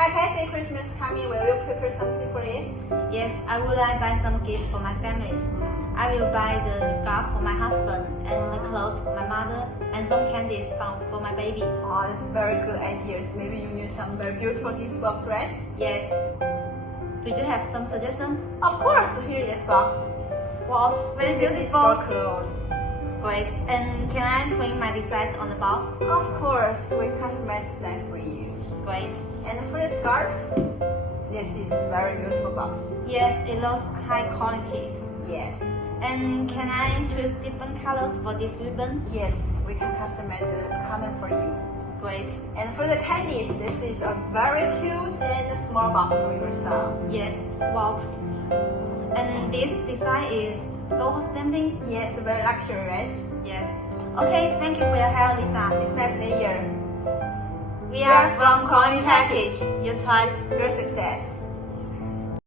I can see Christmas coming. Will you prepare something for it? Yes, I would like to buy some gift for my families. I will buy the scarf for my husband and the clothes for my mother and some candies for my baby. Oh, that's very good ideas. Maybe you need some very beautiful gift box, right? Yes. Do you have some suggestion? Of course, here is box. Wow, very This is beautiful. for clothes. Great. And can I print my designs on the box? Of course, we customize that for you. Great. And for the scarf, this is very beautiful box. Yes, it looks high quality. Yes. And can I choose different colors for this ribbon? Yes, we can customize the color for you. Great. And for the candies, this is a very cute and small box for your son. Yes. Wow. And this design is gold stamping? Yes, very luxury, right? Yes. Okay, thank you for your help, Lisa. It's my pleasure. We are from Quality Package. Your choice. Your success.